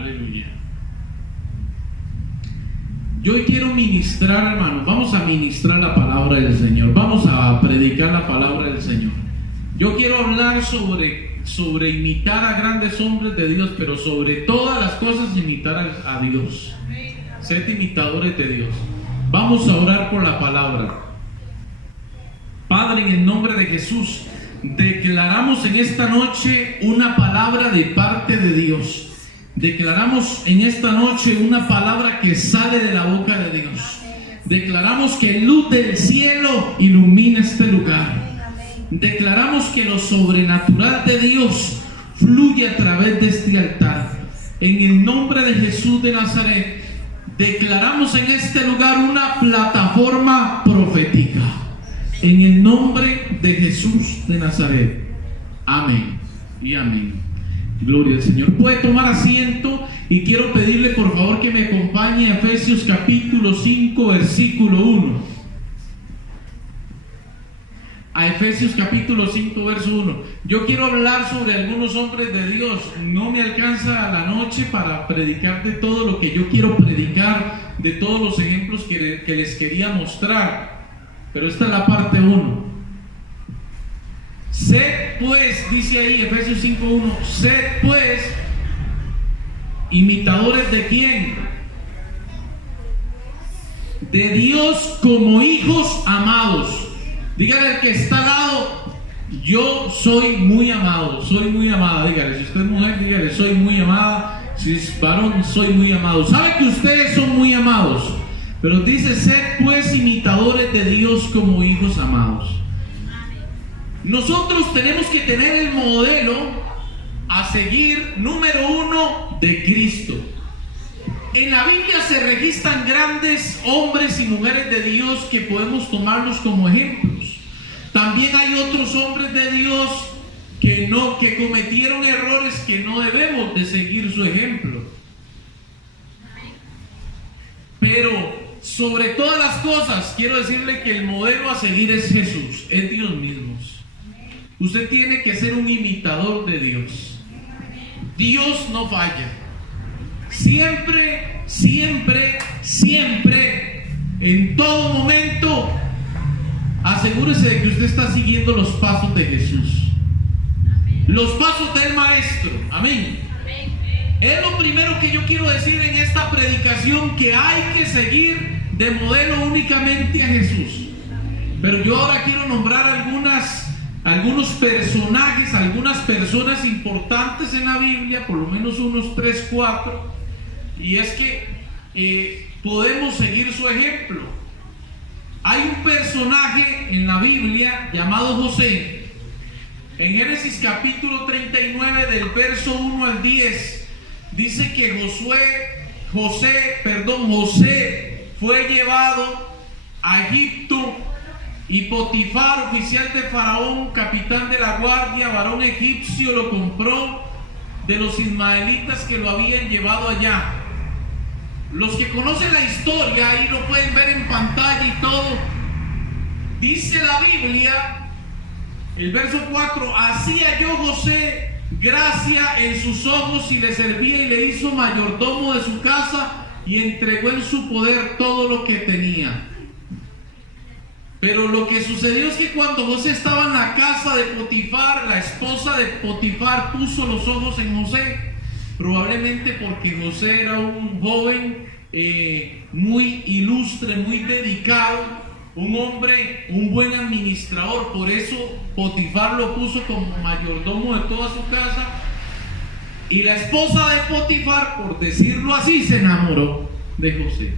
Aleluya. Yo hoy quiero ministrar, hermanos. Vamos a ministrar la palabra del Señor. Vamos a predicar la palabra del Señor. Yo quiero hablar sobre imitar a grandes hombres de Dios, pero sobre todas las cosas imitar a Dios. Sed imitadores de Dios. Vamos a orar por la palabra. Padre, en el nombre de Jesús, declaramos en esta noche una palabra de parte de Dios. Declaramos en esta noche una palabra que sale de la boca de Dios. Declaramos que luz del cielo ilumina este lugar. Declaramos que lo sobrenatural de Dios fluye a través de este altar. En el nombre de Jesús de Nazaret, declaramos en este lugar una plataforma profética. En el nombre de Jesús de Nazaret. Amén y amén. Gloria al Señor. Puede tomar asiento y quiero pedirle por favor que me acompañe a Efesios capítulo 5 versículo 1. A Efesios capítulo 5 verso 1. Yo quiero hablar sobre algunos hombres de Dios. No me alcanza la noche para predicar de todo lo que yo quiero predicar, de todos los ejemplos que les quería mostrar, pero esta es la parte 1. Sed pues, dice ahí Efesios 5:1, sed pues imitadores de ¿quién? De Dios como hijos amados. Dígale al que está al lado: yo soy muy amado, soy muy amada. Dígale, si usted es mujer, dígale, soy muy amada. Si es varón, soy muy amado. Sabe que ustedes son muy amados, pero dice: sed pues imitadores de Dios como hijos amados. Nosotros tenemos que tener el modelo a seguir, número 1, de Cristo. En la Biblia se registran grandes hombres y mujeres de Dios que podemos tomarlos como ejemplos. También hay otros hombres de Dios que cometieron errores que no debemos de seguir su ejemplo. Pero sobre todas las cosas quiero decirle que el modelo a seguir es Jesús, es Dios mismo. Usted tiene que ser un imitador de Dios. Dios no falla. Siempre, siempre, siempre, en todo momento, asegúrese de que usted está siguiendo los pasos de Jesús. Los pasos del Maestro. Amén. Es lo primero que yo quiero decir en esta predicación, que hay que seguir de modelo únicamente a Jesús. Pero yo ahora quiero nombrar algunos personajes, algunas personas importantes en la Biblia, por lo menos unos 3, 4, y es que podemos seguir su ejemplo. Hay un personaje en la Biblia llamado José. En Génesis capítulo 39 del verso 1 al 10 dice que José fue llevado a Egipto. Y Potifar, oficial de Faraón, capitán de la guardia, varón egipcio, lo compró de los ismaelitas que lo habían llevado allá. Los que conocen la historia, ahí lo pueden ver en pantalla y todo. Dice la Biblia, el verso 4, así halló José gracia en sus ojos y le servía y le hizo mayordomo de su casa y entregó en su poder todo lo que tenía. Pero lo que sucedió es que cuando José estaba en la casa de Potifar, la esposa de Potifar puso los ojos en José, probablemente porque José era un joven muy ilustre, muy dedicado, un hombre, un buen administrador. Por eso Potifar lo puso como mayordomo de toda su casa, y la esposa de Potifar, por decirlo así, se enamoró de José.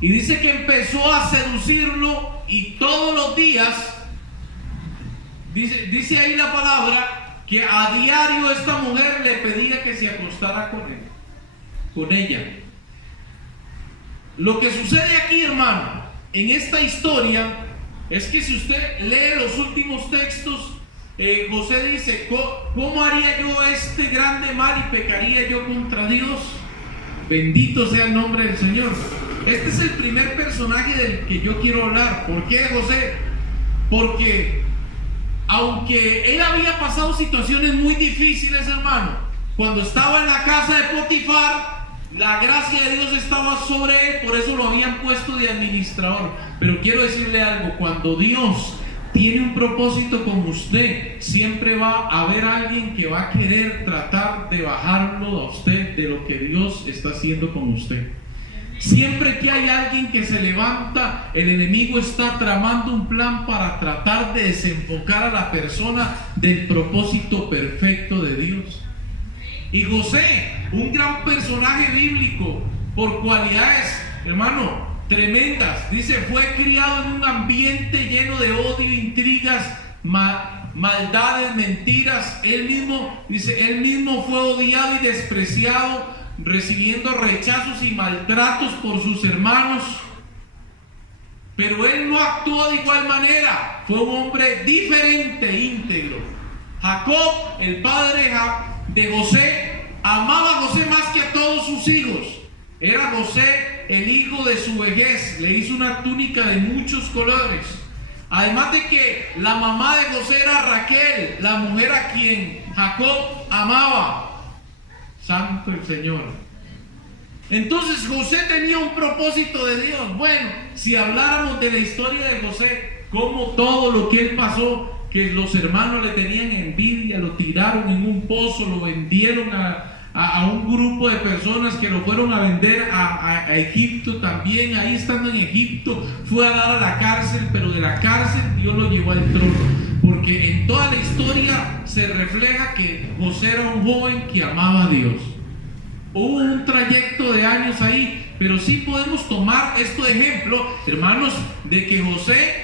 Y dice que empezó a seducirlo, y todos los días, dice ahí la palabra, que a diario esta mujer le pedía que se acostara con ella. Lo que sucede aquí, hermano, en esta historia, es que si usted lee los últimos textos, José dice: ¿cómo haría yo este grande mal y pecaría yo contra Dios? Bendito sea el nombre del Señor. Este es el primer personaje del que yo quiero hablar. ¿Por qué José? Porque aunque él había pasado situaciones muy difíciles, hermano, Cuando estaba en la casa de Potifar, la gracia de Dios estaba sobre él, por eso lo habían puesto de administrador. Pero quiero decirle algo, cuando Dios tiene un propósito con usted, siempre va a haber alguien que va a querer tratar de bajarlo a usted de lo que Dios está haciendo con usted. Siempre que hay alguien que se levanta, el enemigo está tramando un plan para tratar de desenfocar a la persona del propósito perfecto de Dios. Y José, un gran personaje bíblico, por cualidades, hermano, tremendas. Dice, fue criado en un ambiente lleno de odio, intrigas, maldades, mentiras. Él mismo fue odiado y despreciado, recibiendo rechazos y maltratos por sus hermanos. Pero él no actuó de igual manera. Fue un hombre diferente, íntegro. Jacob, el padre de José, amaba a José más que a todos sus hijos. Era José el hijo de su vejez. Le hizo una túnica de muchos colores. Además de que la mamá de José era Raquel, la mujer a quien Jacob amaba. Santo el Señor. Entonces José tenía un propósito de Dios. Bueno, si habláramos de la historia de José, como todo lo que él pasó, que los hermanos le tenían envidia, lo tiraron en un pozo, lo vendieron a un grupo de personas que lo fueron a vender a Egipto también. Ahí estando en Egipto fue a dar a la cárcel, pero de la cárcel Dios lo llevó al trono, porque en toda la historia se refleja que José era un joven que amaba a Dios. Hubo un trayecto de años ahí, pero sí podemos tomar esto de ejemplo, hermanos, de que José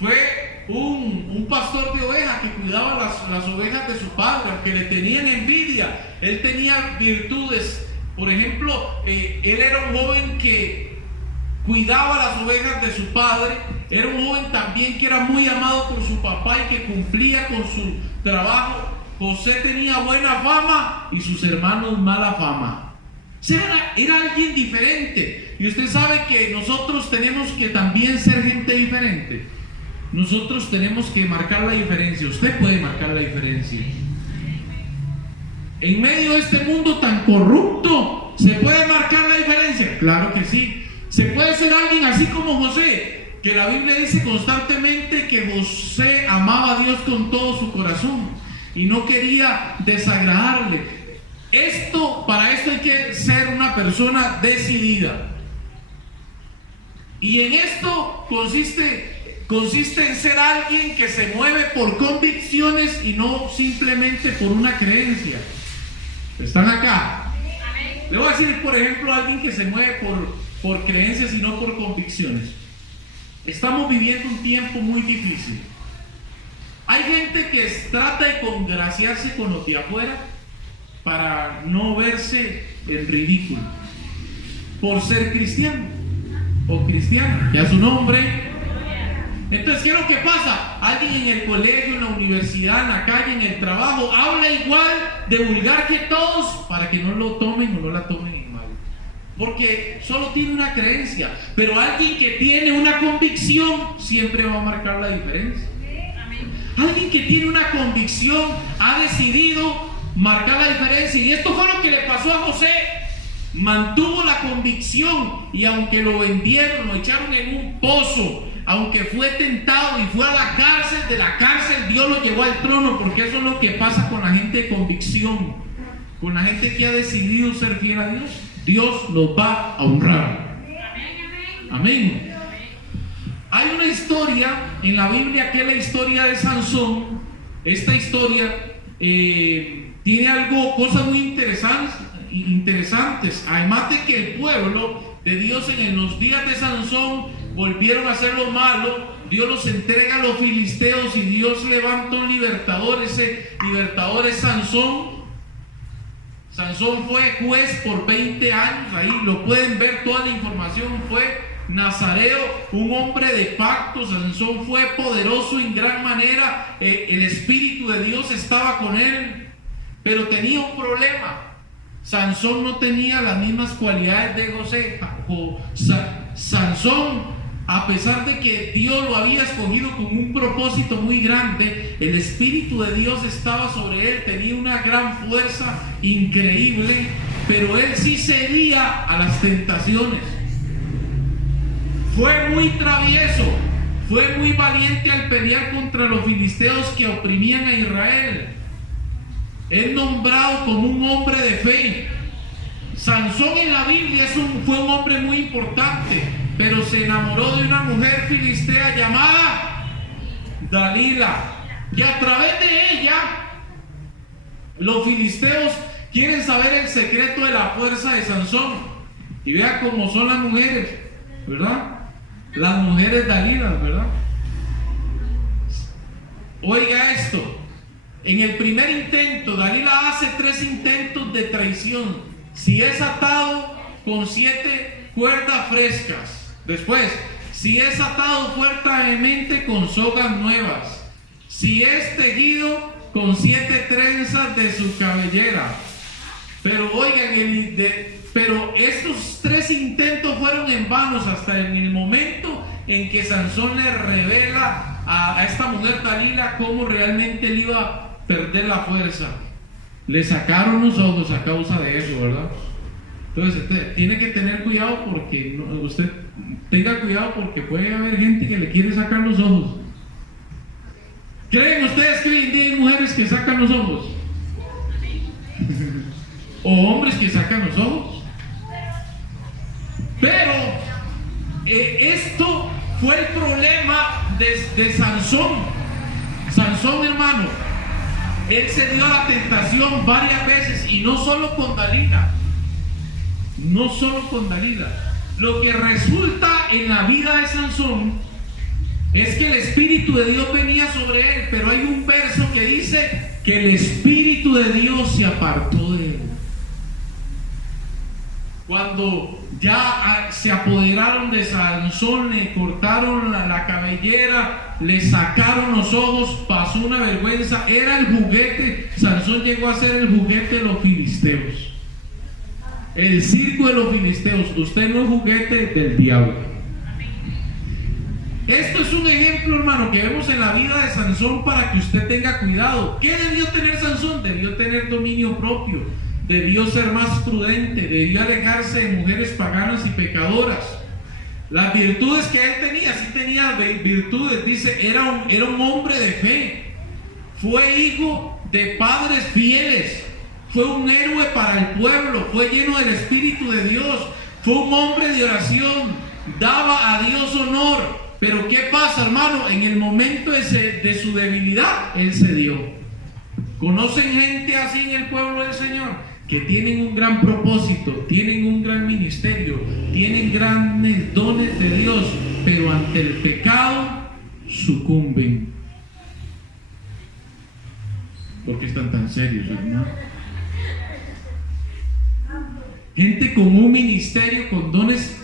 fue un pastor de ovejas que cuidaba las ovejas de su padre, aunque le tenían envidia. Él tenía virtudes. Por ejemplo, él era un joven que cuidaba las ovejas de su padre. Era un joven también que era muy amado por su papá y que cumplía con su trabajo. José tenía buena fama y sus hermanos mala fama. O sea, era alguien diferente. Y usted sabe que nosotros tenemos que también ser gente diferente. Nosotros tenemos que marcar la diferencia. Usted puede marcar la diferencia. En medio de este mundo tan corrupto, ¿se puede marcar la diferencia? Claro que sí. Se puede ser alguien así como José, que la Biblia dice constantemente que José amaba a Dios con todo su corazón y no quería desagradarle. Para esto hay que ser una persona decidida. Y en esto consiste en ser alguien que se mueve por convicciones y no simplemente por una creencia. ¿Están acá? Le voy a decir, por ejemplo, a alguien que se mueve por creencias y no por convicciones. Estamos viviendo un tiempo muy difícil. Hay gente que trata de congraciarse con los de afuera para no verse en ridículo por ser cristiano o cristiana, ya su nombre. Entonces, ¿qué es lo que pasa? Alguien en el colegio, en la universidad, en la calle, en el trabajo, habla igual de vulgar que todos para que no lo tomen o no la tomen en mal, porque solo tiene una creencia. Pero alguien que tiene una convicción siempre va a marcar la diferencia. Alguien que tiene una convicción ha decidido marcar la diferencia. Y esto fue lo que le pasó a José. Mantuvo la convicción, y aunque lo vendieron, lo echaron en un pozo, aunque fue tentado y fue a la cárcel, de la cárcel Dios lo llevó al trono, porque eso es lo que pasa con la gente de convicción, con la gente que ha decidido ser fiel a Dios. Dios los va a honrar. Amén. Hay una historia en la Biblia que es la historia de Sansón. Esta historia tiene cosas muy interesantes. Además de que el pueblo de Dios en los días de Sansón volvieron a hacer lo malo, Dios los entrega a los filisteos y Dios levanta un libertador. Ese libertador es Sansón. Sansón fue juez por 20 años, ahí lo pueden ver toda la información. Fue nazareo, un hombre de pacto. Sansón fue poderoso en gran manera, el Espíritu de Dios estaba con él, pero tenía un problema. Sansón no tenía las mismas cualidades de José. Sansón a pesar de que Dios lo había escogido con un propósito muy grande, el Espíritu de Dios estaba sobre él, tenía una gran fuerza increíble, pero él sí cedía a las tentaciones. Fue muy travieso, fue muy valiente al pelear contra los filisteos que oprimían a Israel. Es nombrado como un hombre de fe. Sansón en la Biblia fue un hombre muy importante, pero se enamoró de una mujer filistea llamada Dalila, y a través de ella los filisteos quieren saber el secreto de la fuerza de Sansón. Y vea cómo son las mujeres, ¿verdad? Las mujeres Dalilas, ¿verdad? Oiga esto. En el primer intento, Dalila hace 3 intentos de traición. Si es atado con 7 cuerdas frescas. Después, si es atado fuertemente con sogas nuevas. Si es tejido con 7 trenzas de su cabellera. Pero oigan, pero estos 3 intentos fueron en vanos hasta en el momento en que Sansón le revela a esta mujer Dalila cómo realmente él iba a perder la fuerza. Le sacaron los ojos a causa de eso, ¿verdad? Entonces tiene que tener cuidado porque usted tenga cuidado porque puede haber gente que le quiere sacar los ojos. ¿Creen ustedes que hoy en día hay mujeres que sacan los ojos? O hombres que sacan los ojos. Pero esto fue el problema de Sansón. Sansón, hermano, él se dio a la tentación varias veces, y no solo con Dalila. No solo con Dalila. Lo que resulta en la vida de Sansón es que el Espíritu de Dios venía sobre él, pero hay un verso que dice que el Espíritu de Dios se apartó de él. Cuando ya se apoderaron de Sansón, le cortaron la cabellera, le sacaron los ojos, pasó una vergüenza, era el juguete. Sansón llegó a ser el juguete de los filisteos, el circo de los filisteos. Usted no es juguete del diablo. Esto es un ejemplo, hermano, que vemos en la vida de Sansón para que usted tenga cuidado. ¿Qué debió tener Sansón? Debió tener dominio propio, debió ser más prudente, debió alejarse de mujeres paganas y pecadoras. Las virtudes que él tenía, sí tenía virtudes, dice, era un hombre de fe, fue hijo de padres fieles, fue un héroe para el pueblo, fue lleno del Espíritu de Dios, fue un hombre de oración, daba a Dios honor. Pero ¿qué pasa, hermano? En el momento de su debilidad, él cedió. ¿Conocen gente así en el pueblo del Señor? Que tienen un gran propósito, tienen un gran ministerio, tienen grandes dones de Dios, pero ante el pecado sucumben. ¿Por qué están tan serios, hermano? Gente con un ministerio, con dones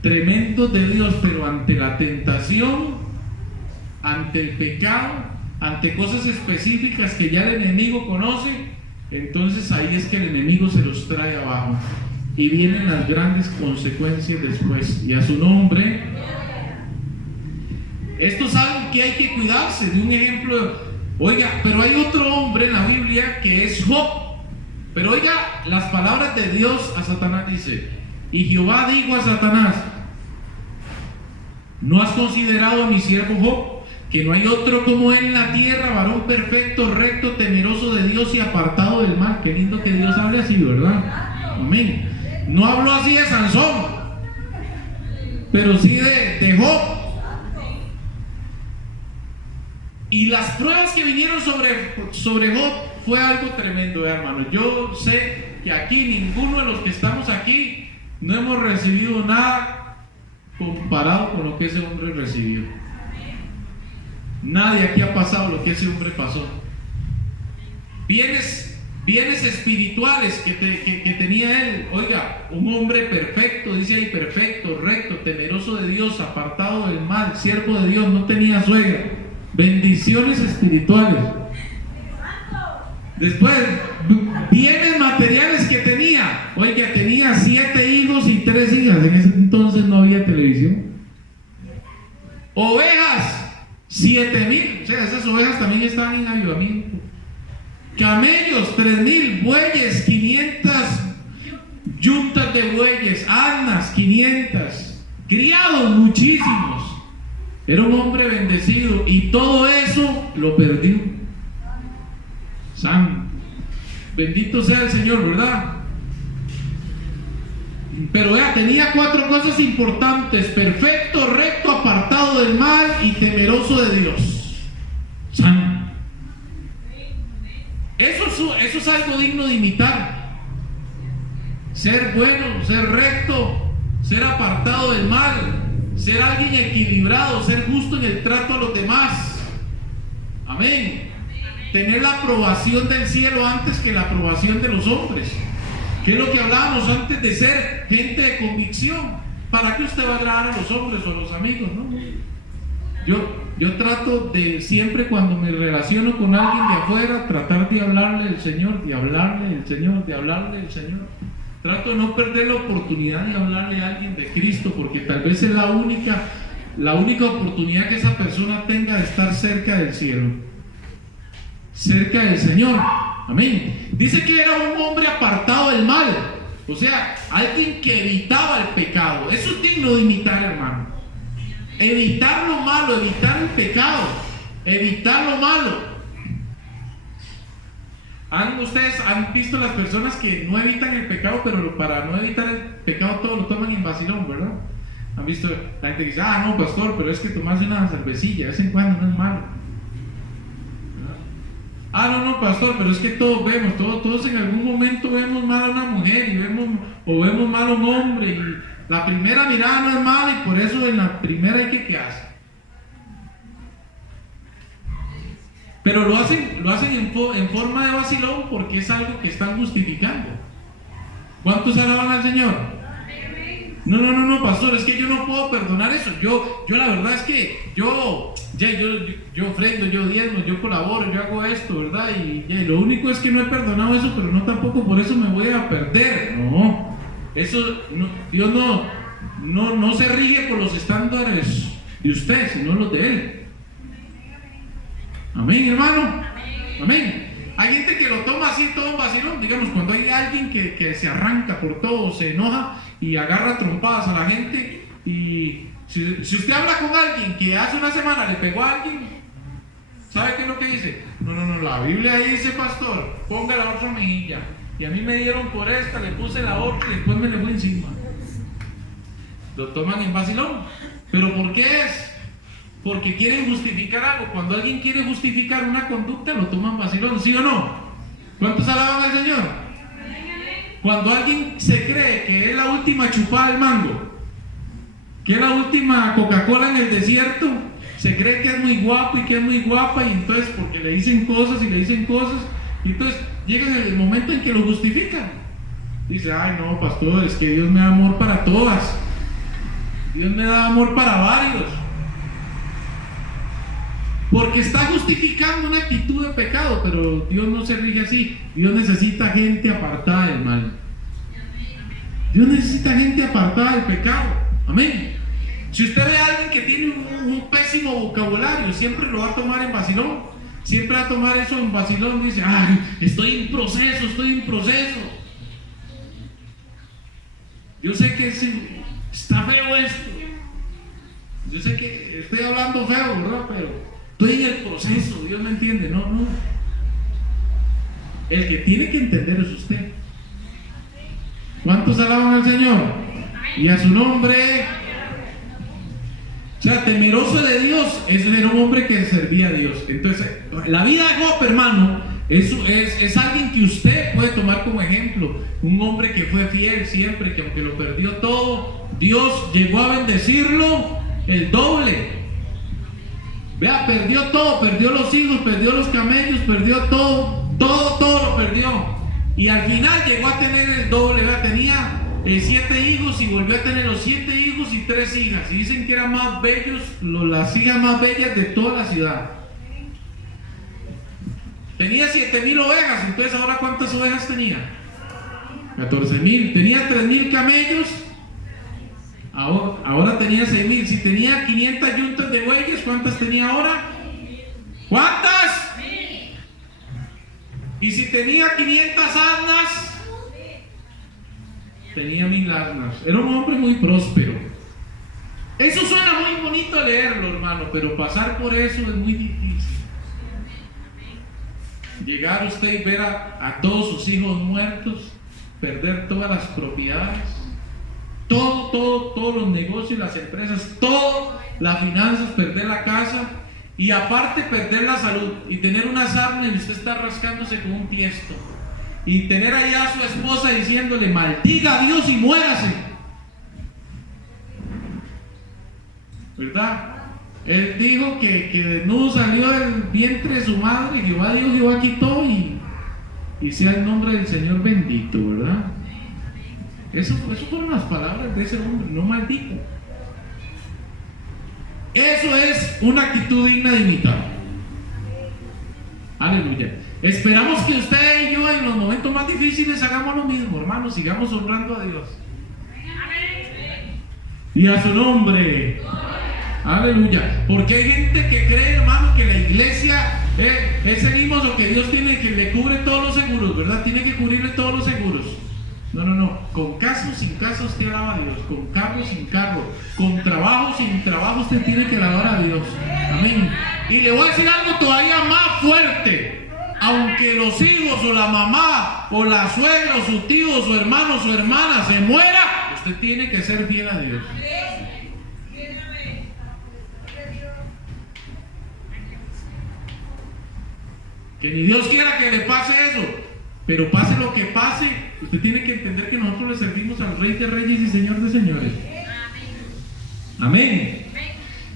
tremendos de Dios, pero ante la tentación, ante el pecado, ante cosas específicas que ya el enemigo conoce, entonces ahí es que el enemigo se los trae abajo y vienen las grandes consecuencias después. Y a su nombre, esto es algo que hay que cuidarse. De un ejemplo, oiga, pero hay otro hombre en la Biblia que es Job. Pero oiga las palabras de Dios a Satanás. Dice: y Jehová dijo a Satanás: ¿no has considerado a mi siervo Job, que no hay otro como él en la tierra, varón perfecto, recto, temeroso de Dios y apartado del mal? Qué lindo que Dios hable así, ¿verdad? Amén. No habló así de Sansón, pero sí de Job. Y las pruebas que vinieron sobre Job fue algo tremendo, hermano. Yo sé que aquí ninguno de los que estamos aquí no hemos recibido nada comparado con lo que ese hombre recibió. Nadie aquí ha pasado lo que ese hombre pasó. Bienes espirituales que tenía él. Oiga, un hombre perfecto, dice ahí, perfecto, recto, temeroso de Dios, apartado del mal, siervo de Dios, no tenía suegra. Bendiciones espirituales. Después, bienes materiales que tenía. Oiga, tenía 7 hijos y 3 hijas. En ese entonces no había televisión. Ovejas, 7,000. O sea, esas ovejas también están en avivamiento. Camellos, 3,000. Bueyes, 500 yuntas de bueyes. Asnas, 500. Criados, muchísimos. Era un hombre bendecido y todo eso lo perdió. Bendito sea el Señor, ¿verdad? Pero vea, tenía 4 cosas importantes: perfecto, recto, apartado del mal y temeroso de Dios. Eso es algo digno de imitar. Ser bueno, ser recto, ser apartado del mal, ser alguien equilibrado, ser justo en el trato a los demás. Amén. Tener la aprobación del cielo antes que la aprobación de los hombres. ¿Qué es lo que hablábamos antes de ser gente de convicción? ¿Para qué usted va a agradar a los hombres o a los amigos? ¿No? Yo trato de siempre, cuando me relaciono con alguien de afuera, tratar de hablarle del Señor, de hablarle del Señor, de hablarle del Señor. Trato de no perder la oportunidad de hablarle a alguien de Cristo, porque tal vez es la única oportunidad que esa persona tenga de estar cerca del cielo, cerca del Señor. Amén. Dice que era un hombre apartado del mal, o sea, alguien que evitaba el pecado. Eso es digno de imitar, hermano. Evitar lo malo, evitar el pecado, evitar lo malo. Ustedes han visto las personas que no evitan el pecado, pero para no evitar el pecado todo lo toman en vacilón, ¿verdad? Han visto la gente que dice: no, pastor, pero es que tomarse una cervecilla de vez en cuando no es malo. No, pastor, pero es que todos en algún momento vemos mal a una mujer y vemos mal a un hombre, y la primera mirada no es mala y por eso en la primera hay que hacer. Pero lo hacen en forma de vacilón, porque es algo que están justificando. ¿Cuántos alaban al Señor? No, pastor, es que yo no puedo perdonar eso. Yo la verdad es que yo ofrendo, yo diezmo, yo colaboro, yo hago esto, ¿verdad? Y lo único es que no he perdonado eso, pero no tampoco por eso me voy a perder. No, eso no, Dios no se rige por los estándares de usted, sino los de Él. Amén, hermano. Amén. Hay gente que lo toma así todo vacilón. Digamos, cuando hay alguien que se arranca por todo, se enoja y agarra trompadas a la gente. Y si usted habla con alguien que hace una semana le pegó a alguien, ¿sabe qué es lo que dice? No, la Biblia dice, pastor, ponga la otra mejilla. Y a mí me dieron por esta, le puse la otra y después me le fui encima. Lo toman en vacilón. ¿Pero por qué es? Porque quieren justificar algo. Cuando alguien quiere justificar una conducta, lo toman vacilón, ¿sí o no? ¿Cuántos alaban al Señor? Cuando alguien se cree que es la última chupada del mango, que es la última Coca-Cola en el desierto, se cree que es muy guapo y que es muy guapa, y entonces porque le dicen cosas, y entonces llega el momento en que lo justifican. Dice: no, pastor, es que Dios me da amor para todas, Dios me da amor para varios. Porque está justificando una actitud de pecado, pero Dios no se rige así. Dios necesita gente apartada del mal. Dios necesita gente apartada del pecado. Amén. Si usted ve a alguien que tiene un pésimo vocabulario, siempre lo va a tomar en vacilón. Siempre va a tomar eso en vacilón. Dice: estoy en proceso. Yo sé que está feo esto. Yo sé que estoy hablando feo, ¿verdad? Pero estoy en el proceso, Dios me entiende. No. El que tiene que entender es usted. ¿Cuántos alaban al Señor? Y a su nombre. O sea, temeroso de Dios era un hombre que servía a Dios. Entonces, la vida de Job, hermano, es alguien que usted puede tomar como ejemplo. Un hombre que fue fiel siempre, que aunque lo perdió todo, Dios llegó a bendecirlo el doble. Vea, perdió todo, perdió los hijos, perdió los camellos, perdió todo lo perdió. Y al final llegó a tener el doble. Vea, tenía 7 hijos y volvió a tener los 7 hijos y 3 hijas. Y dicen que eran más bellos, las hijas más bellas de toda la ciudad. Tenía 7,000 ovejas, entonces ahora ¿cuántas ovejas tenía? 14,000. Tenía 3,000 camellos. Ahora tenía 6,000. Si tenía 500 yuntas de bueyes, ¿cuántas tenía ahora? ¿Cuántas? Y si tenía 500 asnas, tenía 1,000 asnas. Era un hombre muy próspero. Eso suena muy bonito leerlo, hermano, pero pasar por eso es muy difícil. Llegar usted y ver a todos sus hijos muertos, perder todas las propiedades, todos los negocios, las empresas, todas las finanzas, perder la casa y aparte perder la salud y tener una sarna y usted está rascándose con un tiesto y tener allá a su esposa diciéndole maldiga a Dios y muérase, ¿verdad? Él dijo que desnudo salió del vientre de su madre, Jehová Dios, Jehová quitó y sea el nombre del Señor bendito, ¿verdad? Eso fueron las palabras de ese hombre, no maldito. Eso es una actitud digna de imitar. Aleluya. Esperamos que usted y yo en los momentos más difíciles hagamos lo mismo, hermanos, sigamos honrando a Dios. Y a su nombre. Aleluya. Porque hay gente que cree, hermano, que la iglesia es el limosno que Dios tiene, que le cubre todos los seguros, ¿verdad? Tiene que cubrirle todos los seguros. No. Con caso, sin caso, usted alaba a Dios. Con carro, sin carro. Con trabajo, sin trabajo, usted tiene que alabar a Dios. Amén. Y le voy a decir algo todavía más fuerte. Aunque los hijos o la mamá o la suegra o su tío o su hermano o su hermana se muera, usted tiene que ser fiel a Dios. Que ni Dios quiera que le pase eso, pero pase lo que pase, usted tiene que entender que nosotros le servimos al Rey de Reyes y Señor de Señores. Amén.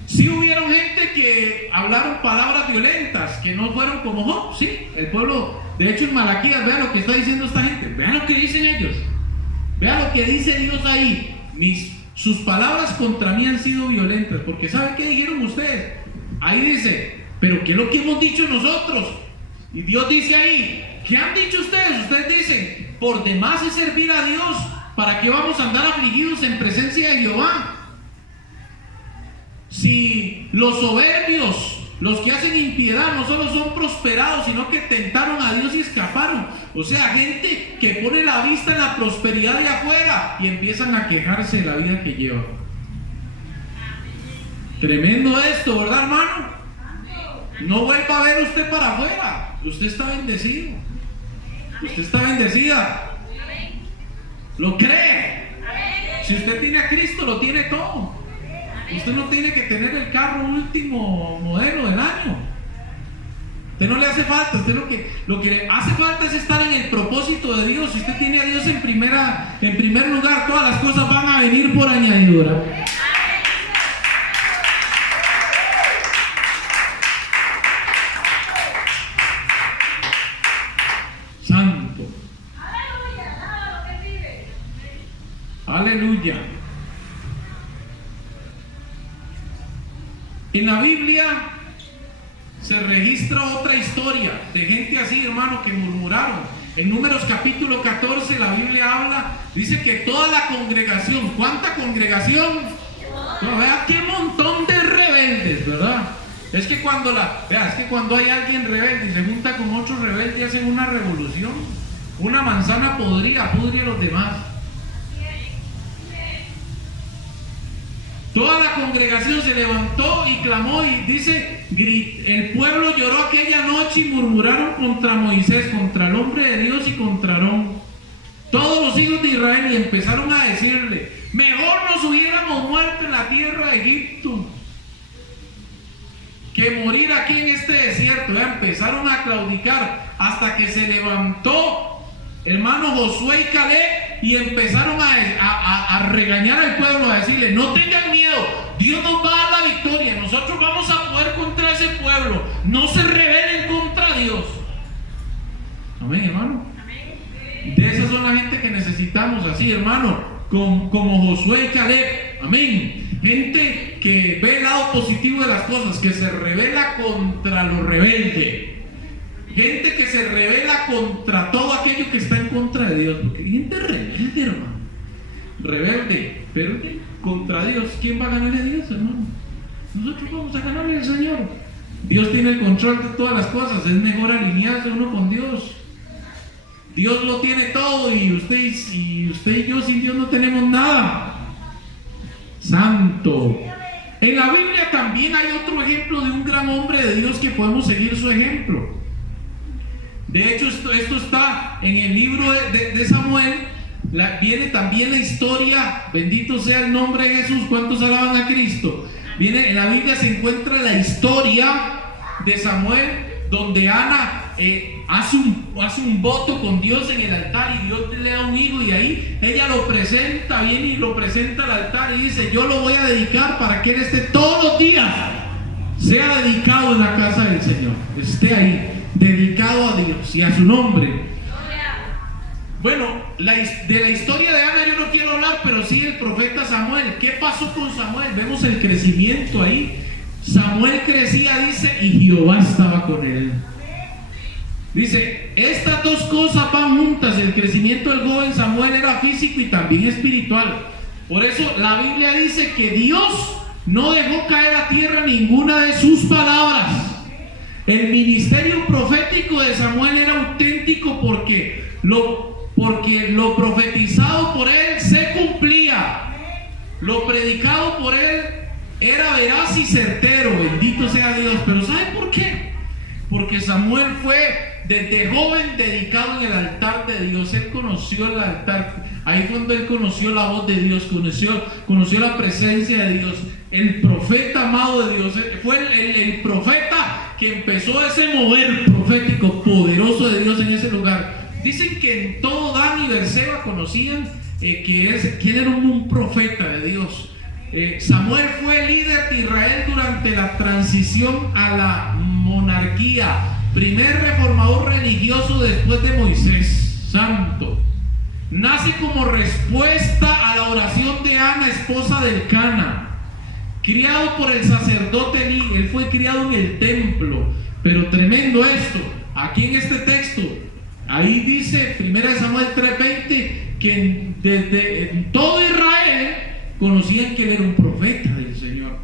Sí hubieron gente que hablaron palabras violentas, que no fueron como Job, sí, el pueblo, de hecho en Malaquías, vean lo que está diciendo esta gente, vean lo que dicen ellos, vean lo que dice Dios ahí, sus palabras contra mí han sido violentas, porque ¿saben qué dijeron ustedes? Ahí dice, pero ¿qué es lo que hemos dicho nosotros? Y Dios dice ahí, ¿qué han dicho ustedes? Ustedes dicen, por demás es servir a Dios, ¿para qué vamos a andar afligidos en presencia de Jehová? Si los soberbios, los que hacen impiedad, no solo son prosperados, sino que tentaron a Dios y escaparon. O sea, gente que pone la vista en la prosperidad de afuera y empiezan a quejarse de la vida que llevan. Tremendo esto, ¿verdad, hermano? No vuelva a ver usted para afuera. Usted está bendecido. Usted está bendecida. ¿Lo cree? Si usted tiene a Cristo, lo tiene todo. Usted no tiene que tener el carro último modelo del año. Usted no le hace falta. Usted lo que le hace falta es estar en el propósito de Dios. Si usted tiene a Dios en primer lugar, todas las cosas van a venir por añadidura. Santo. Aleluya. En la Biblia se registra otra historia de gente así, hermano, que murmuraron. En Números capítulo 14 la Biblia habla, dice que toda la congregación, ¿cuánta congregación? No, vea qué montón de rebeldes, ¿verdad? Es que cuando hay alguien rebelde y se junta con otro rebelde y hacen una revolución, una manzana podrida pudre a los demás. Toda la congregación se levantó y clamó y dice, el pueblo lloró aquella noche y murmuraron contra Moisés, contra el hombre de Dios y contra Aarón. Todos los hijos de Israel y empezaron a decirle, mejor nos hubiéramos muerto en la tierra de Egipto que morir aquí en este desierto. Empezaron a claudicar hasta que se levantó hermano Josué y Caleb y empezaron a regañar al pueblo, a decirle, no tengan miedo, Dios nos va a dar la victoria, nosotros vamos a poder contra ese pueblo, no se rebelen contra Dios. Amén, hermano. De esas son la gente que necesitamos, así, hermano, como Josué y Caleb. Amén. Gente que ve el lado positivo de las cosas, que se rebela contra lo rebelde. Gente que se rebela contra todo aquello que está en contra de Dios. Porque hay gente rebelde, hermano. Rebelde. Pero contra Dios, ¿quién va a ganarle a Dios, hermano? Nosotros vamos a ganarle al Señor. Dios tiene el control de todas las cosas. Es mejor alinearse uno con Dios. Dios lo tiene todo y usted y yo sin Dios no tenemos nada. Santo. En la Biblia también hay otro ejemplo de un gran hombre de Dios que podemos seguir su ejemplo. De hecho, esto está en el libro de Samuel. Viene también la historia, bendito sea el nombre de Jesús. ¿Cuántos alaban a Cristo? Viene, en la Biblia se encuentra la historia de Samuel, donde Ana hace un voto con Dios en el altar y Dios le da un hijo, y ahí ella lo presenta, viene y lo presenta al altar y dice: yo lo voy a dedicar para que él esté todos los días, sea dedicado en la casa del Señor, esté ahí, dedicado a Dios y a su nombre. Bueno, de la historia de Ana yo no quiero hablar, pero sí el profeta Samuel. ¿Qué pasó con Samuel? Vemos el crecimiento ahí. Samuel crecía, dice, y Jehová estaba con él. Dice, estas dos cosas van juntas. El crecimiento del joven Samuel era físico y también espiritual. Por eso la Biblia dice que Dios no dejó caer a tierra ninguna de sus palabras. El ministerio profético de Samuel era auténtico porque lo profetizado por él se cumplía. Lo predicado por él era veraz y certero, bendito sea Dios. Pero ¿sabe por qué? Porque Samuel fue desde joven dedicado en el altar de Dios. Él conoció el altar, ahí fue donde él conoció la voz de Dios, conoció la presencia de Dios. El profeta amado de Dios fue el profeta que empezó ese mover profético poderoso de Dios en ese lugar. Dicen que en todo Dan y Berseba conocían quién era un profeta de Dios. Samuel fue líder de Israel durante la transición a la monarquía, primer reformador religioso después de Moisés. Santo. Nace como respuesta a la oración de Ana, esposa del Cana. Criado por el sacerdote Elí, él fue criado en el templo. Pero tremendo esto, aquí en este texto, ahí dice 1 Samuel 3:20 que desde todo Israel conocían que él era un profeta del Señor,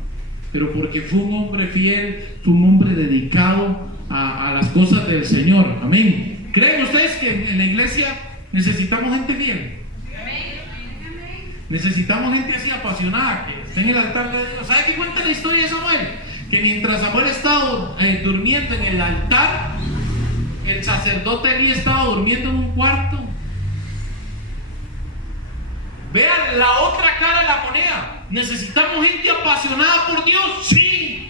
pero porque fue un hombre fiel, fue un hombre dedicado a las cosas del Señor. Amén. ¿Creen ustedes que en la iglesia necesitamos gente fiel? Necesitamos gente así apasionada, que esté en el altar de Dios. ¿Sabe qué cuenta la historia de Samuel? Que mientras Samuel estaba durmiendo en el altar, el sacerdote Elí estaba durmiendo en un cuarto. Vean la otra cara de la moneda. ¿Necesitamos gente apasionada por Dios? Sí.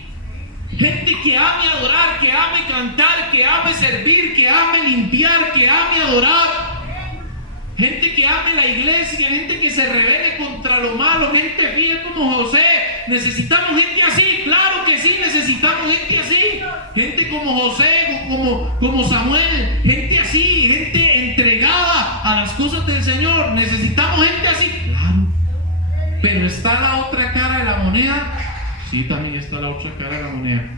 Gente que ame adorar, que ame cantar, que ame servir, que ame limpiar, que ame adorar. Gente que ame la iglesia, gente que se rebele contra lo malo, gente fiel como José. ¿Necesitamos gente así? Claro que sí, necesitamos gente así. Gente como José, como Samuel, gente así, gente entregada a las cosas del Señor. ¿Necesitamos gente así? Claro. Pero ¿está la otra cara de la moneda? Sí, también está la otra cara de la moneda.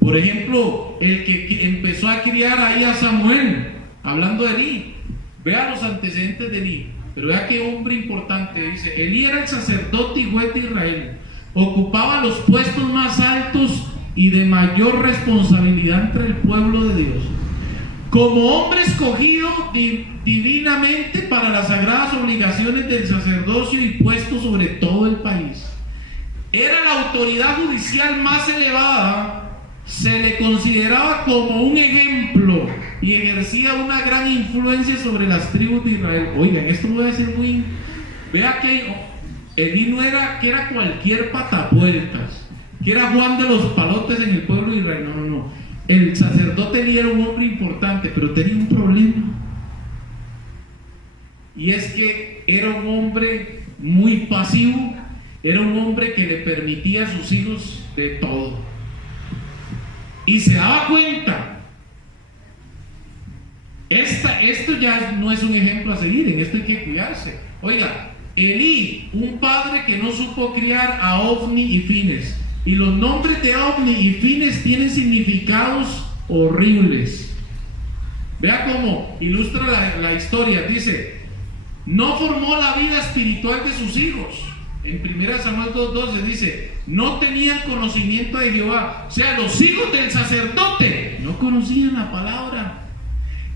Por ejemplo, el que empezó a criar ahí a Samuel, hablando de Elí. Vea los antecedentes de Elí, pero vea qué hombre importante. Dice, Elí era el sacerdote y juez de Israel. Ocupaba los puestos más altos y de mayor responsabilidad entre el pueblo de Dios. Como hombre escogido divinamente para las sagradas obligaciones del sacerdocio y puesto sobre todo el país. Era la autoridad judicial más elevada. Se le consideraba como un ejemplo y ejercía una gran influencia sobre las tribus de Israel. Oigan, esto puede ser muy... Vea que Elí no era que era cualquier patapuertas, que era Juan de los palotes en el pueblo de Israel. No. El sacerdote Elí era un hombre importante, pero tenía un problema. Y es que era un hombre muy pasivo, era un hombre que le permitía a sus hijos de todo. Y se daba cuenta. Esto ya no es un ejemplo a seguir, en esto hay que cuidarse. Oiga, Elí, un padre que no supo criar a Ofni y Fines. Y los nombres de Ofni y Fines tienen significados horribles. Vea cómo ilustra la historia. Dice, no formó la vida espiritual de sus hijos. En 1 Samuel 2:12 dice, no tenían conocimiento de Jehová. O sea, los hijos del sacerdote no conocían la palabra.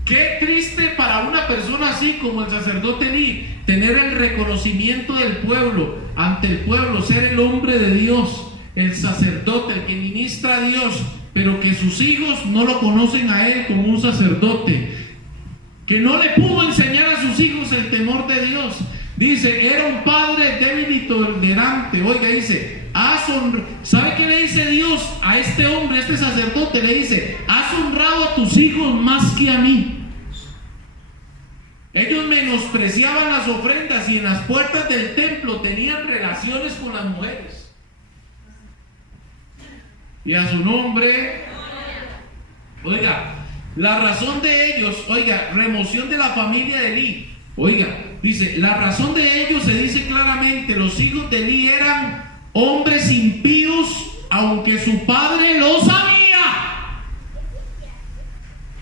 Qué triste para una persona así como el sacerdote Elí, tener el reconocimiento del pueblo, ante el pueblo, ser el hombre de Dios, el sacerdote, el que ministra a Dios, pero que sus hijos no lo conocen a él como un sacerdote, que no le pudo enseñar a sus hijos el temor de Dios. Dice, era un padre débil y tolerante. Oiga, dice, ¿sabe qué le dice Dios a este hombre, a este sacerdote? Le dice, has honrado a tus hijos más que a mí. Ellos menospreciaban las ofrendas y en las puertas del templo tenían relaciones con las mujeres. Y a su nombre, oiga, la razón de ellos, oiga, remoción de la familia de Elí. Oiga, dice, la razón de ellos se dice claramente, los hijos de Elí eran hombres impíos, aunque su padre lo sabía.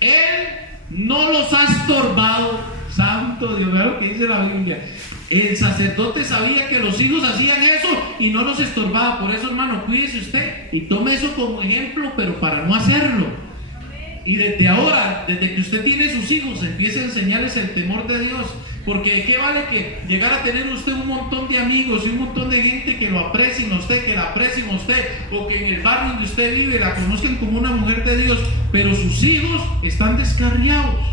Él no los ha estorbado. Santo Dios, vea lo que dice la Biblia. El sacerdote sabía que los hijos hacían eso y no los estorbaba. Por eso, hermano, cuídese usted y tome eso como ejemplo, pero para no hacerlo. Y desde ahora, desde que usted tiene sus hijos, empiece a enseñarles el temor de Dios. Porque ¿de qué vale que llegar a tener usted un montón de amigos y un montón de gente que lo aprecien a usted, que la aprecien a usted, o que en el barrio donde usted vive la conozcan como una mujer de Dios, pero sus hijos están descarriados?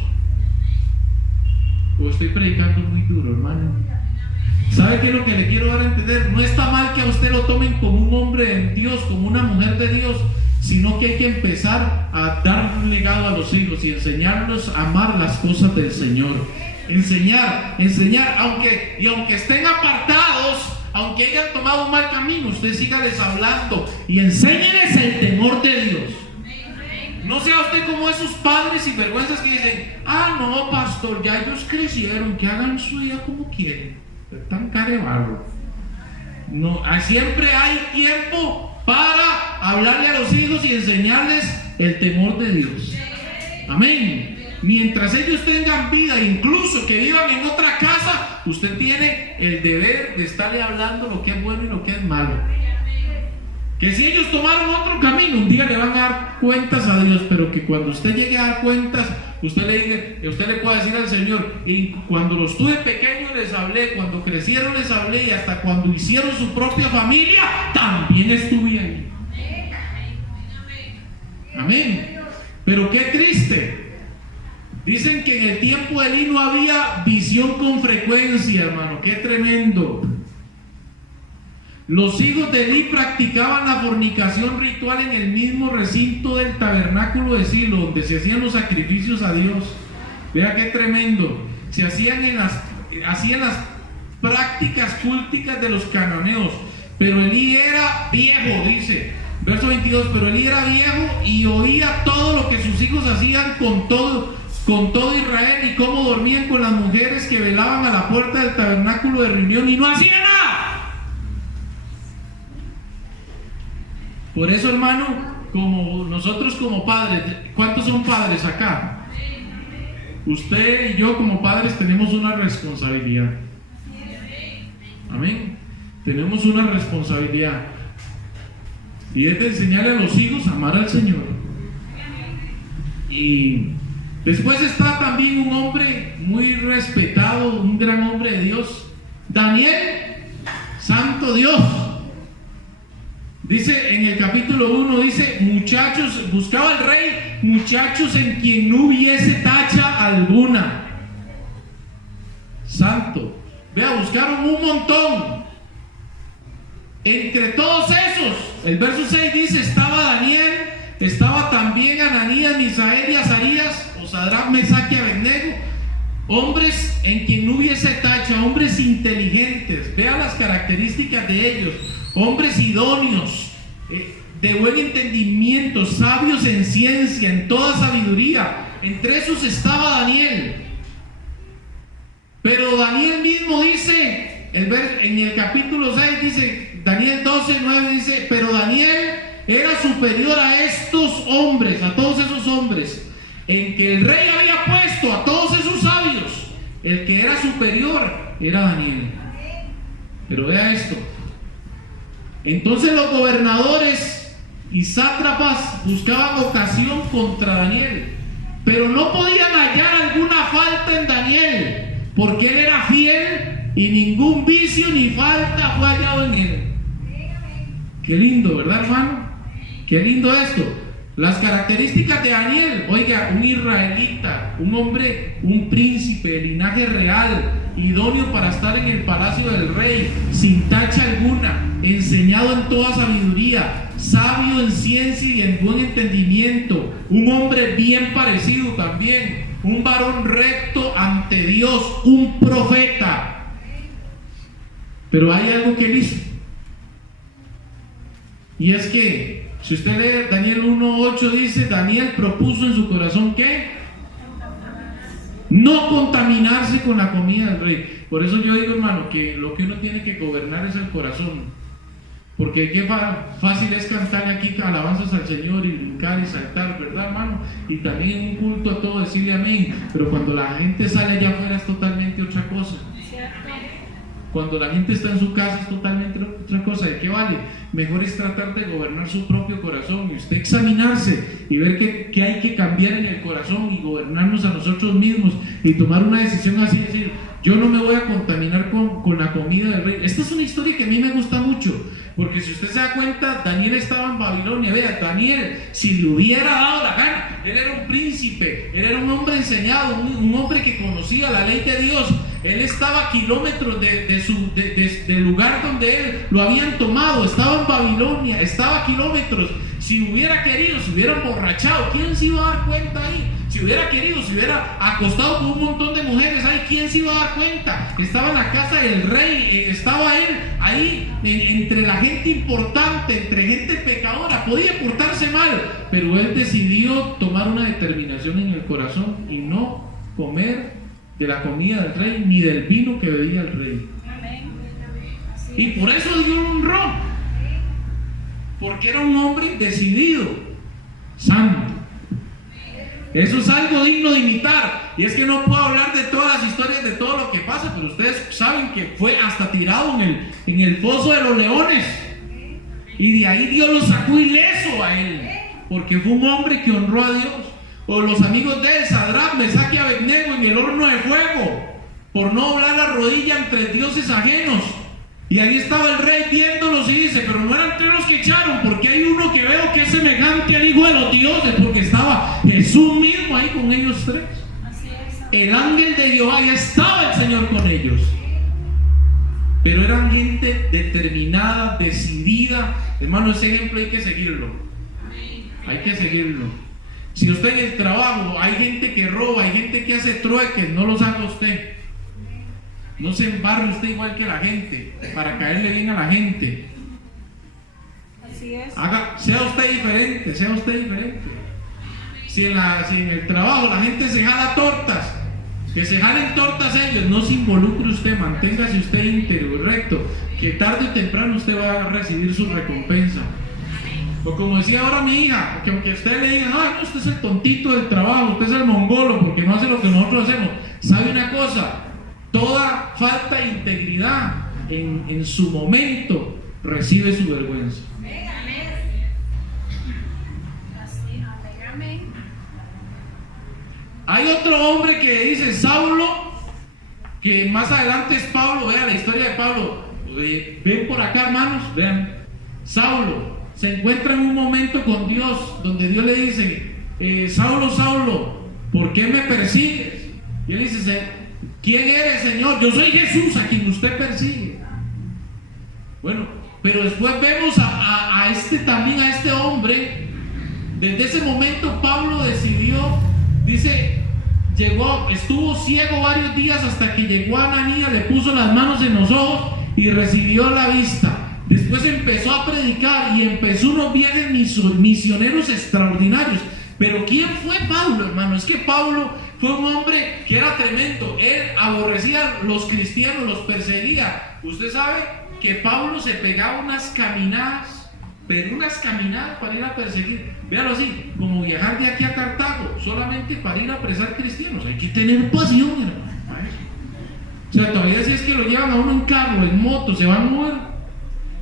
O estoy predicando muy duro, hermano. ¿Sabe qué es lo que le quiero dar a entender? No está mal que a usted lo tomen como un hombre de Dios, como una mujer de Dios, sino que hay que empezar a dar un legado a los hijos y enseñarlos a amar las cosas del Señor. Enseñar, aunque estén apartados, aunque hayan tomado un mal camino, usted sígales hablando y enséñeles el temor de Dios. No sea usted como esos padres y vergüenzas que dicen, no, pastor, ya ellos crecieron, que hagan su vida como quieren. Están carebarro. No, siempre hay tiempo para hablarle a los hijos y enseñarles el temor de Dios. Amén. Mientras ellos tengan vida, incluso que vivan en otra casa, usted tiene el deber de estarle hablando lo que es bueno y lo que es malo. Que si ellos tomaron otro camino, un día le van a dar cuentas a Dios, pero que cuando usted llegue a dar cuentas, usted le pueda decir al Señor, y cuando los tuve pequeños les hablé, cuando crecieron les hablé, y hasta cuando hicieron su propia familia, también estuve ahí. Amén. Pero qué triste. Dicen que en el tiempo de Elí no había visión con frecuencia, hermano. Qué tremendo. Los hijos de Elí practicaban la fornicación ritual en el mismo recinto del tabernáculo de Silo, donde se hacían los sacrificios a Dios. Vea qué tremendo. Se hacían hacían las prácticas culticas de los cananeos. Pero Elí era viejo, dice. Verso 22, pero Elí era viejo y oía todo lo que sus hijos hacían con todo Israel y cómo dormían con las mujeres que velaban a la puerta del tabernáculo de reunión y no hacían nada. Por eso, hermano, como nosotros como padres, ¿cuántos son padres acá? Usted y yo como padres tenemos una responsabilidad. Amén. Tenemos una responsabilidad. Y es de enseñarle a los hijos a amar al Señor. Y después está también un hombre muy respetado, un gran hombre de Dios, Daniel, santo Dios. Dice en el capítulo 1, dice, muchachos, buscaba el rey muchachos en quien no hubiese tacha alguna. Santo. Vea, buscaron un montón. Entre todos esos, el verso 6 dice, estaba Daniel, estaba también Ananías, Misael y Azarías, o Sadrach, Mesach y Abednego, hombres en quien no hubiese tacha, hombres inteligentes. Vea las características de ellos. Hombres idóneos, de buen entendimiento, sabios en ciencia, en toda sabiduría. Entre esos estaba Daniel. Pero Daniel mismo dice, en el capítulo 6 dice, Daniel 12:9 dice, pero Daniel era superior a estos hombres, a todos esos hombres, en que el rey había puesto a todos esos sabios. El que era superior era Daniel. Pero vea esto, Entonces los gobernadores y sátrapas buscaban ocasión contra Daniel, pero no podían hallar alguna falta en Daniel, porque él era fiel y ningún vicio ni falta fue hallado en él. Qué lindo, ¿verdad, hermano? Qué lindo esto. Las características de Daniel: oiga, un israelita, un hombre, un príncipe de linaje real, idóneo para estar en el palacio del rey, sin tacha alguna, enseñado en toda sabiduría, sabio en ciencia y en buen entendimiento, un hombre bien parecido también, un varón recto ante Dios, un profeta. Pero hay algo que él hizo, y es que si usted lee Daniel 1:8, dice: Daniel propuso en su corazón ¿qué? No contaminarse con la comida del rey. Por eso yo digo, hermano, que lo que uno tiene que gobernar es el corazón. Porque qué fácil es cantar aquí alabanzas al Señor y brincar y saltar, ¿verdad, hermano? Y también en un culto a todo decirle amén. Pero cuando la gente sale allá afuera es totalmente otra cosa. Cuando la gente está en su casa es totalmente otra cosa. ¿De qué vale? Mejor es tratar de gobernar su propio corazón y usted examinarse y ver qué hay que cambiar en el corazón y gobernarnos a nosotros mismos y tomar una decisión así, decir: yo no me voy a contaminar con la comida del rey. Esta es una historia que a mí me gusta mucho, porque si usted se da cuenta, Daniel estaba en Babilonia. Vea, Daniel, si le hubiera dado la gana, él era un príncipe, él era un hombre enseñado, un hombre que conocía la ley de Dios. Él estaba a kilómetros del lugar donde él lo habían tomado. Estaba en Babilonia, estaba a kilómetros. Si hubiera querido, si hubiera emborrachado, ¿quién se iba a dar cuenta ahí? Si hubiera querido, si hubiera acostado con un montón de mujeres, ¿ahí quién se iba a dar cuenta? Estaba en la casa del rey, estaba él ahí entre la gente importante, entre gente pecadora. Podía portarse mal, pero él decidió tomar una determinación en el corazón y no comer de la comida del rey ni del vino que bebía el rey. Y por eso Dios lo honró, porque era un hombre decidido, santo. Eso es algo digno de imitar. Y es que no puedo hablar de todas las historias de todo lo que pasa, pero ustedes saben que fue hasta tirado en el foso de los leones, y de ahí Dios lo sacó ileso a él, porque fue un hombre que honró a Dios. O los amigos de él, Sadrach, Mesach y Abednego, en el horno de fuego, por no doblar la rodilla entre dioses ajenos. Y ahí estaba el rey viéndolos y dice: pero no eran tres los que echaron, porque hay uno que veo que es semejante al hijo de los dioses, porque estaba Jesús mismo ahí con ellos tres. El ángel de Jehová, ya estaba el Señor con ellos. Pero eran gente determinada, decidida. Hermano, ese ejemplo hay que seguirlo. Hay que seguirlo. Si usted en el trabajo hay gente que roba, hay gente que hace trueques, no los haga usted. No se embarre usted igual que la gente para caerle bien a la gente. Así es. Sea usted diferente, sea usted diferente. Si en el trabajo la gente se jala tortas, que se jalen tortas ellos, no se involucre usted, manténgase usted íntegro y recto, que tarde o temprano usted va a recibir su recompensa. O como decía ahora mi hija, que aunque usted le diga: no, usted es el tontito del trabajo, usted es el mongolo porque no hace lo que nosotros hacemos. ¿Sabe una cosa? Toda falta de integridad en su momento recibe su vergüenza. Hay otro hombre que dice Saulo, que más adelante es Pablo. Vean la historia de Pablo. Ven por acá, hermanos, vean. Saulo se encuentra en un momento con Dios donde Dios le dice: Saulo, Saulo, ¿por qué me persigues? Y él dice: ¿quién eres, Señor? Yo soy Jesús a quien usted persigue. Bueno, pero después vemos a este hombre. Desde ese momento Pablo decidió, dice, estuvo ciego varios días hasta que llegó a Ananías, le puso las manos en los ojos y recibió la vista. Después empezó a predicar y empezó unos viajes misioneros extraordinarios. Pero ¿quién fue Pablo, hermano? Es que Pablo fue un hombre que era tremendo. Él aborrecía a los cristianos, los perseguía. Usted sabe que Pablo se pegaba unas caminadas, pero unas caminadas para ir a perseguir. Véalo así, como viajar de aquí a Cartago, solamente para ir a apresar cristianos. Hay que tener pasión, hermano. O sea, todavía si es que lo llevan a uno en carro, en moto, se van a mover.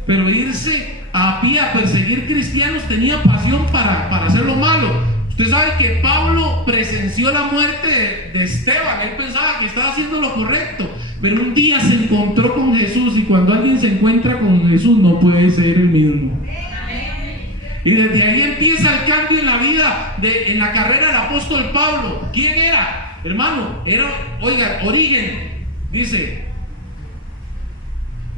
pero irse a pie a perseguir cristianos, tenía pasión para hacer lo malo. Usted sabe que Pablo presenció la muerte de Esteban. Él pensaba que estaba haciendo lo correcto, pero un día se encontró con Jesús, y cuando alguien se encuentra con Jesús no puede ser el mismo. Y desde ahí empieza el cambio en la vida, en la carrera del apóstol Pablo. ¿Quién era? Hermano, oiga, origen, dice,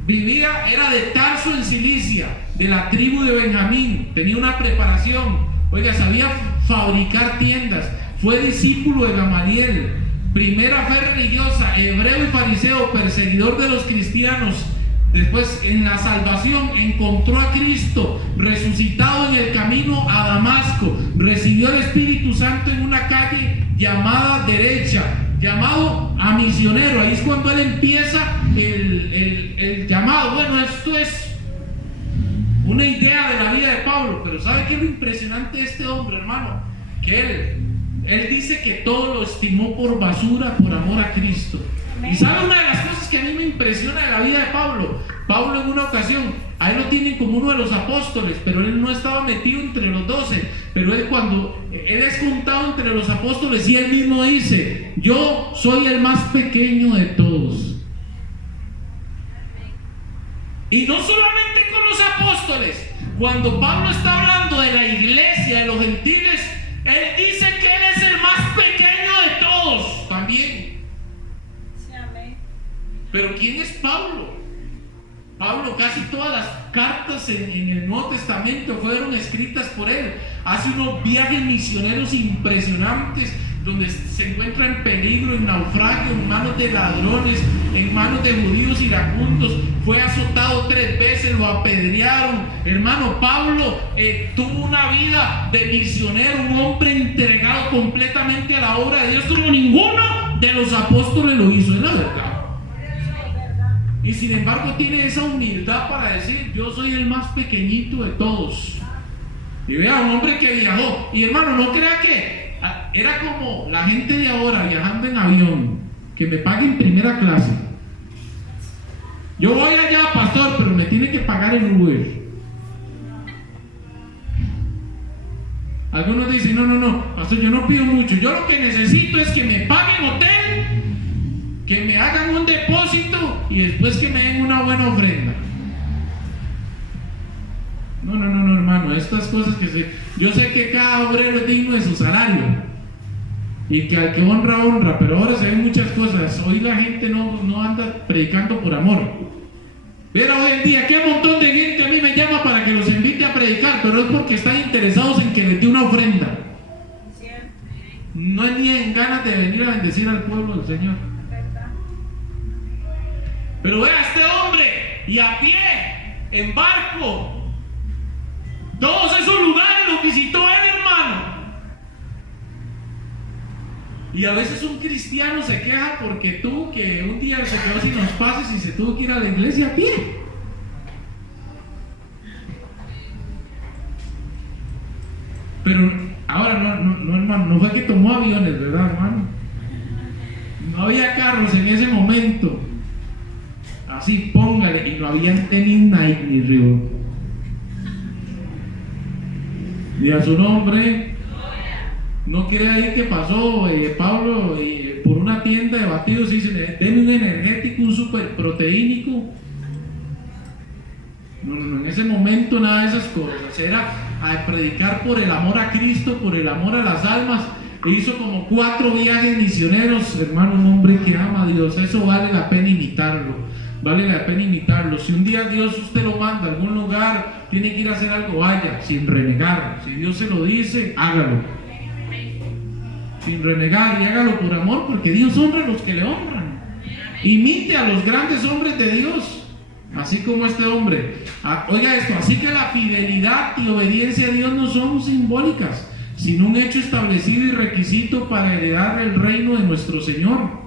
era de Tarso en Cilicia, de la tribu de Benjamín, tenía una preparación, oiga, sabía fabricar tiendas, fue discípulo de Gamaliel, primera fe religiosa, hebreo y fariseo, perseguidor de los cristianos. Después, en la salvación, encontró a Cristo resucitado en el camino a Damasco, recibió el Espíritu Santo en una calle llamada derecha, llamado a misionero. Ahí es cuando él empieza el llamado. Bueno, esto es una idea de la vida de Pablo, pero ¿sabe qué es lo impresionante de este hombre, hermano? Que él dice que todo lo estimó por basura por amor a Cristo. Y sabe una de las cosas que a mí me impresiona de la vida de Pablo. Pablo, en una ocasión, a él lo tienen como uno de los apóstoles, pero él no estaba metido entre los 12. Pero cuando él es contado entre los apóstoles, y él mismo dice: yo soy el más pequeño de todos. Y no solamente con los apóstoles. Cuando Pablo está hablando de la iglesia, de los gentiles, él dice que él es el más pequeño de todos también. Pero ¿quién es Pablo? Pablo, casi todas las cartas en el Nuevo Testamento fueron escritas por él. Hace unos viajes misioneros impresionantes, donde se encuentra en peligro, en naufragio, en manos de ladrones, en manos de judíos iracundos. Fue azotado 3 veces, lo apedrearon. Hermano, Pablo tuvo una vida de misionero, un hombre entregado completamente a la obra de Dios, como ninguno de los apóstoles lo hizo, es la verdad. Y sin embargo tiene esa humildad para decir: yo soy el más pequeñito de todos. Y vea, un hombre que viajó. Y hermano, no crea que era como la gente de ahora viajando en avión, que me paguen primera clase. Yo voy allá, pastor, pero me tiene que pagar el Uber. Algunos dicen: no, pastor, yo no pido mucho, yo lo que necesito es que me paguen hotel, que me hagan un depósito y después que me den una buena ofrenda. No, hermano, estas cosas yo sé que cada obrero es digno de su salario, y que al que honra, pero ahora se ven muchas cosas. Hoy la gente no anda predicando por amor. Pero hoy en día, ¿qué montón de gente a mí me llama para que los invite a predicar? Pero es porque están interesados en que les dé una ofrenda. No es ni en ganas de venir a bendecir al pueblo del Señor. Pero vea, este hombre, y a pie, en barco, todos esos lugares los visitó él, hermano. Y a veces un cristiano se queja porque tuvo que un día se quedó sin los pases y se tuvo que ir a la iglesia a pie. Pero ahora no, hermano, no fue que tomó aviones, ¿verdad, hermano? No había carros en ese momento. Así, póngale, y no habían tenido Nike ni Reebok. Y a su nombre, no quiere decir que pasó Pablo por una tienda de batidos y dice: denme un energético, un super proteínico. No, en ese momento nada de esas cosas. Era a predicar por el amor a Cristo, por el amor a las almas. E hizo como 4 viajes misioneros, hermano, un hombre que ama a Dios. Eso vale la pena imitarlo. Vale la pena imitarlo. Si un día Dios usted lo manda a algún lugar, tiene que ir a hacer algo, vaya, sin renegar. Si Dios se lo dice, hágalo. Sin renegar, y hágalo por amor, porque Dios honra a los que le honran. Imite a los grandes hombres de Dios, así como este hombre. Oiga esto: así que la fidelidad y obediencia a Dios no son simbólicas, sino un hecho establecido y requisito para heredar el reino de nuestro Señor.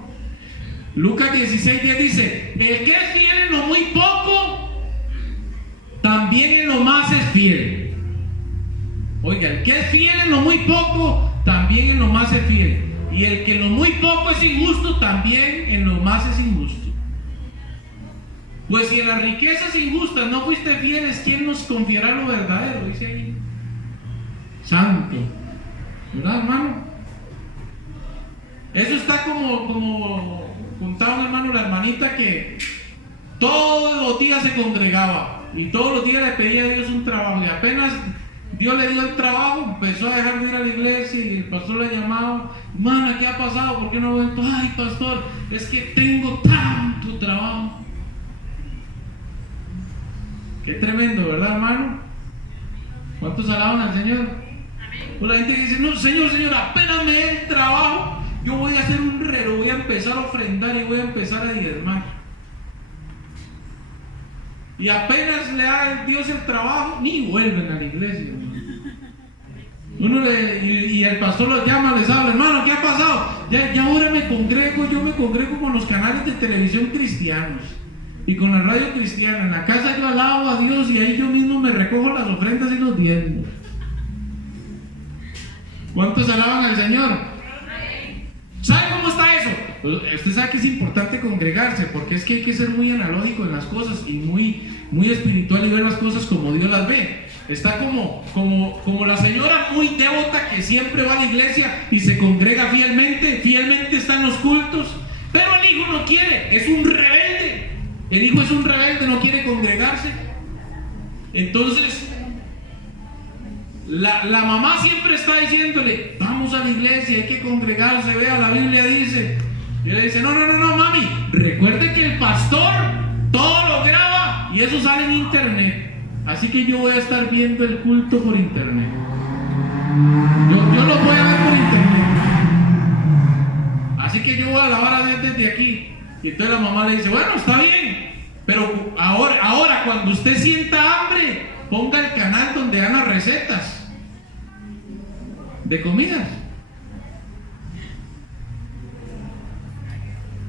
Lucas 16:10 dice: el que es fiel en lo muy poco, también en lo más es fiel. Oiga, el que es fiel en lo muy poco, también en lo más es fiel. Y el que en lo muy poco es injusto, también en lo más es injusto. Pues si en las riquezas injustas no fuiste fieles, ¿quién nos confiará lo verdadero? Dice ahí. Santo. ¿Verdad, hermano? Eso está como contaba un hermano, la hermanita que todos los días se congregaba y todos los días le pedía a Dios un trabajo, y apenas Dios le dio el trabajo, empezó a dejar de ir a la iglesia y el pastor le llamaba: hermana, ¿qué ha pasado? ¿Por qué no vuelto? Ay, pastor, es que tengo tanto trabajo. Qué tremendo, ¿verdad, hermano? ¿Cuántos alaban al Señor? Pues la gente dice: no, Señor, apenas me dé el trabajo, yo voy a hacer un reloj, voy a empezar a ofrendar y voy a empezar a diezmar. Y apenas le da Dios el trabajo, ni vuelven a la iglesia. Y el pastor los llama, les habla: hermano, ¿qué ha pasado? Ya ahora yo me congrego con los canales de televisión cristianos y con la radio cristiana. En la casa yo alabo a Dios y ahí yo mismo me recojo las ofrendas y los diezmos. ¿Cuántos alaban al Señor? ¿Sabe cómo está eso? Usted sabe que es importante congregarse, porque es que hay que ser muy analógico en las cosas y muy espiritual y ver las cosas como Dios las ve. Está como la señora muy devota que siempre va a la iglesia y se congrega fielmente está en los cultos, pero el hijo no quiere, es un rebelde. El hijo es un rebelde, no quiere congregarse. Entonces la mamá siempre está diciéndole: vamos a la iglesia, hay que congregarse, vea, la Biblia dice. Y le dice: no, mami, recuerde que el pastor todo lo graba y eso sale en internet, así que yo voy a estar viendo el culto por internet. Yo lo voy a ver por internet, así que yo voy a alabar a Dios desde aquí. Y entonces la mamá le dice: bueno, está bien, pero ahora cuando usted sienta hambre, ponga el canal donde dan las recetas de comidas.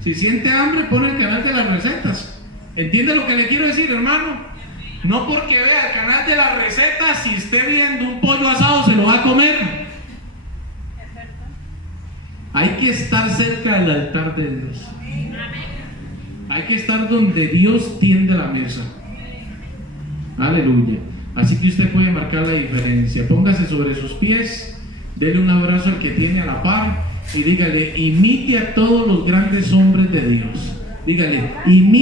Si siente hambre, pone el canal de las recetas. ¿Entiende lo que le quiero decir, hermano? No porque vea el canal de las recetas, si esté viendo un pollo asado, se lo va a comer. Hay que estar cerca del altar de Dios. Hay que estar donde Dios tiende la mesa. Aleluya. Así que usted puede marcar la diferencia. Póngase sobre sus pies, dele un abrazo al que tiene a la par y dígale: imite a todos los grandes hombres de Dios. Dígale: imite